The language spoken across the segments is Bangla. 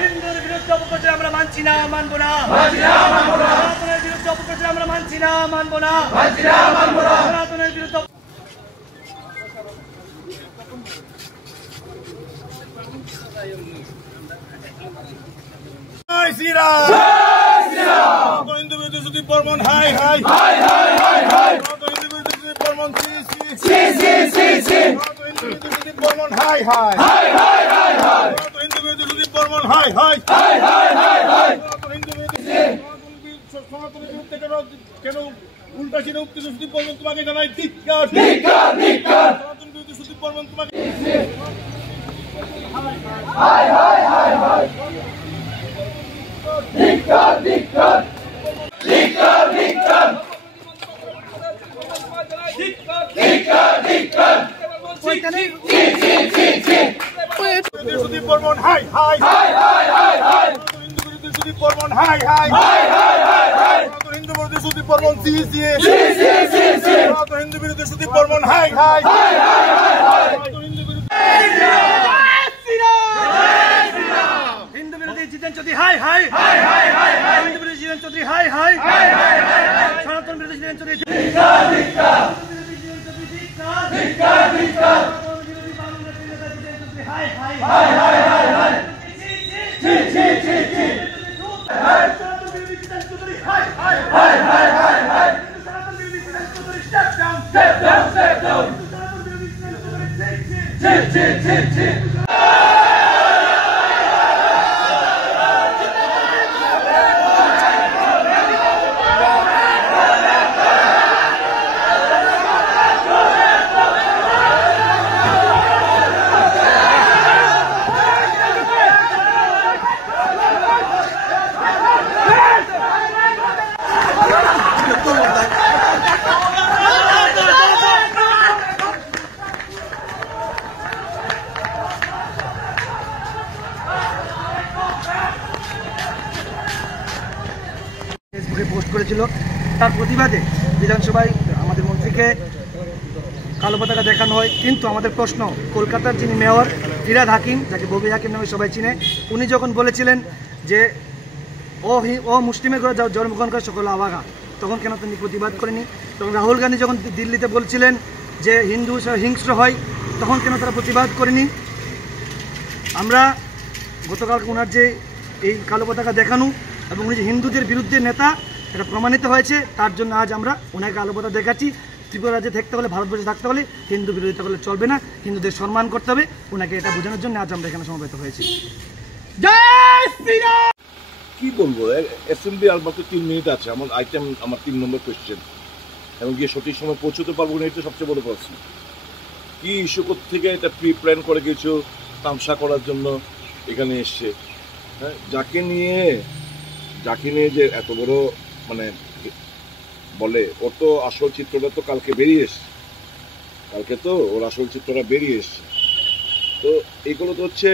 হিন্দুর বিরুদ্ধে অপপ্রচার আমরা মানছি না, মানবো না। সনাতনের বিরুদ্ধে অপপ্রচার আমরা মানছি না, মানবো না। সনাতনের বিরুদ্ধে হিন্দু বিরুদ্ধে সুদীপ বর্মন হাই হাই হাই হাই হাই হাই হিন্দু বিরুদ্ধে সুদীপ বর্মন হিন্দু বিরুদ্ধে সুদীপ বর্মন হাই হাই হাই হাই হাই হাই হিন্দু বিরুদ্ধে সুদীপ বর্মন হাই হাই হাই হাই হাই হাই হিন্দু বিরুদ্ধে সনাতনের বিরুদ্ধে কেন উল্টা সিনে উত্তেজ সুদীপ বর্মন তোমাকে জানাই ধিক্কার ধিক্কার ধিক্কার সনাতন বিরুদ্ধে সুদীপ বর্মন তোমাকে হাই হাই হাই হাই ধিক্কার ধিক্কার ধিক্কার ধিক্কার ধিক্কার ধিক্কার সুদীপ বর্মন হাই হাই হাই হাই হাই হাই হিন্দু বিরুদ্ধে সুদীপ বর্মন হাই হাই হাই হাই হাই হাই হিন্দু বিরুদ্ধে সুদীপ বর্মন সি সি সি হিন্দু বিরুদ্ধে সুদীপ বর্মন হাই হাই হাই হাই হাই হাই হিন্দু বিরুদ্ধে হিন্দু বিরোধী জিতেন চৌধুরী হাই হাই হাই হাই হাই হাই হিন্দু বিরোধী জিতেন চৌধুরী হাই হাই হাই হাই হাই হাই সনাতন বিরোধী জিতেন চৌধুরী ধিক্কার ধিক্কার ধিক্কার ধিক্কার বিরোধী বাংলাদেশ নেতা জিতেন চৌধুরী হাই হাই হাই হাই হাই হাই জি জি জি জি সনাতন বিরোধী জিতেন চৌধুরী হাই হাই হাই হাই হাই হাই সনাতন বিরোধী Jiten Chowdhury step down step down step down সনাতন বিরোধী জিতেন চৌধুরী জি জি জি জি ফেসবুকে পোস্ট করেছিল। তার প্রতিবাদে বিধানসভায় আমাদের মন্ত্রীকে কালো পতাকা দেখানো হয়। কিন্তু আমাদের প্রশ্ন, কলকাতার যিনি মেয়র ফিরহাদ হাকিম, যাকে ববি হাকিম নামে সবাই চিনে, উনি যখন বলেছিলেন যে ও মুসলিমের ঘরে জন্মগ্রহণ করে সকল আবাগা, তখন কেন তিনি প্রতিবাদ করেনি? তখন রাহুল গান্ধী যখন দিল্লিতে বলছিলেন যে হিন্দু হিংস্র হয়, তখন কেন তারা প্রতিবাদ করেনি? আমরা গতকাল ওনার যে এই কালো পতাকা দেখানো এবং উনি যে হিন্দুদের বিরুদ্ধে নেতা, এটা প্রমাণিত হয়েছে। তার জন্য আজ আমরা ওনাকে কালো পতাকা দেখাচ্ছি। ত্রিপুরা রাজ্যে থাকতে হলে, ভারতবর্ষে থাকতে হলে হিন্দু বিরোধিতা করলে চলবে না, হিন্দুদের সম্মান করতে হবে। ওনাকে এটা বোঝানোর জন্য আজ আমরা এখানে সমবেত হয়েছি। জয় শ্রীরাম। কি বলবো, অ্যাসেম্বলি আর মাত্র 3 মিনিট আছে। আমার 3 নম্বর কোয়েশ্চেন, এবং গিয়ে সঠিক সময় পৌঁছতে পারবো না, এটা সবচেয়ে বড় প্রশ্ন। কি ইস্যু থেকে এটা প্রি প্ল্যান করে কিছু তামসা করার জন্য এখানে এসছে? হ্যাঁ, যাকে নিয়ে যে এত বড় মানে বলে, ওর তো আসল চিত্রটা তো কালকে বেরিয়ে এসছে। কালকে তো ওর আসল চিত্রটা বেরিয়ে এসছে। তো এইগুলো তো হচ্ছে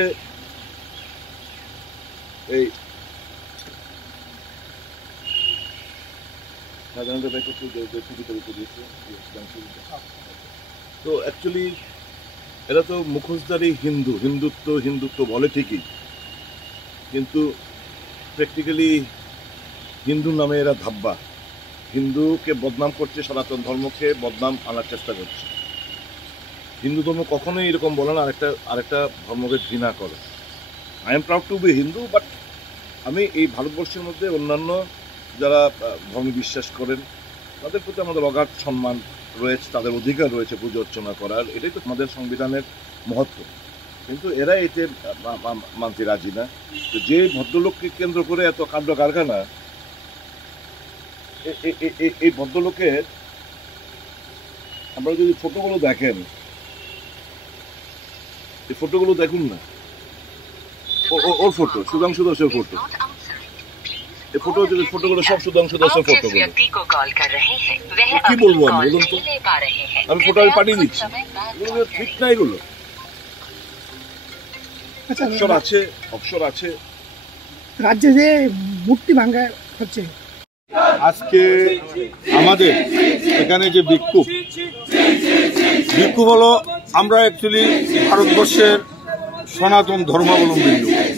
এই তো অ্যাকচুয়ালি এরা তো মুখোশধারী হিন্দুত্ব বলে ঠিকই, কিন্তু প্র্যাকটিক্যালি হিন্দু নামে এরা ধাব্বা। হিন্দুকে বদনাম করছে, সনাতন ধর্মকে বদনাম আনার চেষ্টা করছে। হিন্দু ধর্ম কখনোই এরকম বলে না আরেকটা ধর্মকে ঘৃণা করে। I am proud to be Hindu, but আমি এই ভারতবর্ষের মধ্যে অন্যান্য যারা ধর্মে বিশ্বাস করেন তাদের প্রতি আমাদের অগাধ সম্মান রয়েছে, তাদের অধিকার রয়েছে পুজো অর্চনা করার। এটাই তো আমাদের সংবিধানের মহত্ব। কিন্তু এরা এতে মানতে রাজি না। তো যে ভদ্রলোককে কেন্দ্র করে এত কাণ্ড কারখানা, এই ভদ্রলোকের আপনারা যদি ফটোগুলো দেখেন, এই ফটোগুলো দেখুন না, ওর ফটো, সুধাংশু দাসের ফটো। এই ফটোগুলো সব সুধাংশু দাসের ফটোগুলো। কি বলবো আমি, বলুন তো? আমি ফটো পাঠিয়ে দিচ্ছি, ঠিক না এগুলো? অবসর আছে রাজ্যে যে মূর্তি ভাঙা হচ্ছে। আজকে আমাদের এখানে যে বিক্ষোভ হলো, আমরা অ্যাকচুয়ালি ভারতবর্ষের সনাতন ধর্মাবলম্বী লোক।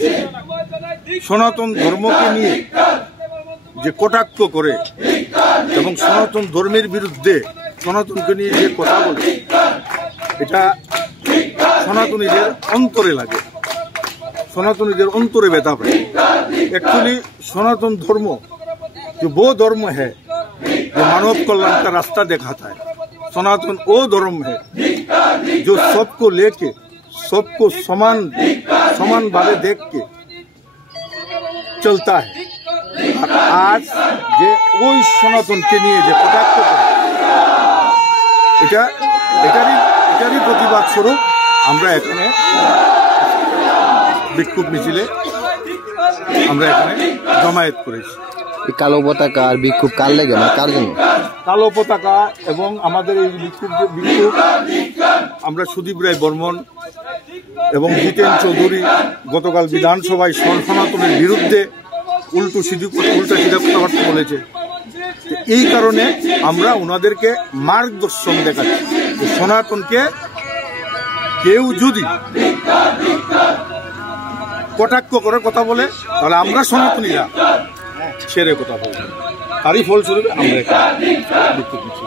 সনাতন ধর্মকে নিয়ে যে কটাক্ষ করে এবং সনাতন ধর্মের বিরুদ্ধে সনাতনকে নিয়ে যে কথা বলে, এটা সনাতনীদের অন্তরে লাগে, সনাতনীদের অন্তরে ব্যথা পায়। एक्चुअली सनातन धर्म जो वो धर्म है जो मानव कल्याण का रास्ता दिखाता है, सनातन वो धर्म है जो सबको लेके सबको समान भावे देख के चलता है। और आज जे ওই সনাতনকে নিয়ে যে কটাক্ষ করে, এটারই প্রতিবাদ স্বরূপ আমরা এখানে বিক্ষোভ মিছিলে আমরা এখানে জমায়েত করেছি। এই কালো পতাকা আর বিক্ষোভ কার লাগে, না কার জন্য? কালো পতাকা এবং আমাদের এই বিক্ষোভ আমরা সুদীপ রায় বর্মন এবং জিতেন চৌধুরী গতকাল বিধানসভায় সনাতনের বিরুদ্ধে উল্টা সিধা কথাবার্তা বলেছে। এই কারণে আমরা ওনাদেরকে মার্গদর্শন দেখাচ্ছি যে সনাতনকে কেউ যদি কটাক্ষ করে কথা বলে তাহলে আমরা সনাতনীরা ছেড়ে কথা বলবো। তারই ফলস্বরূপ আমরা বিক্ষোভ মিছিল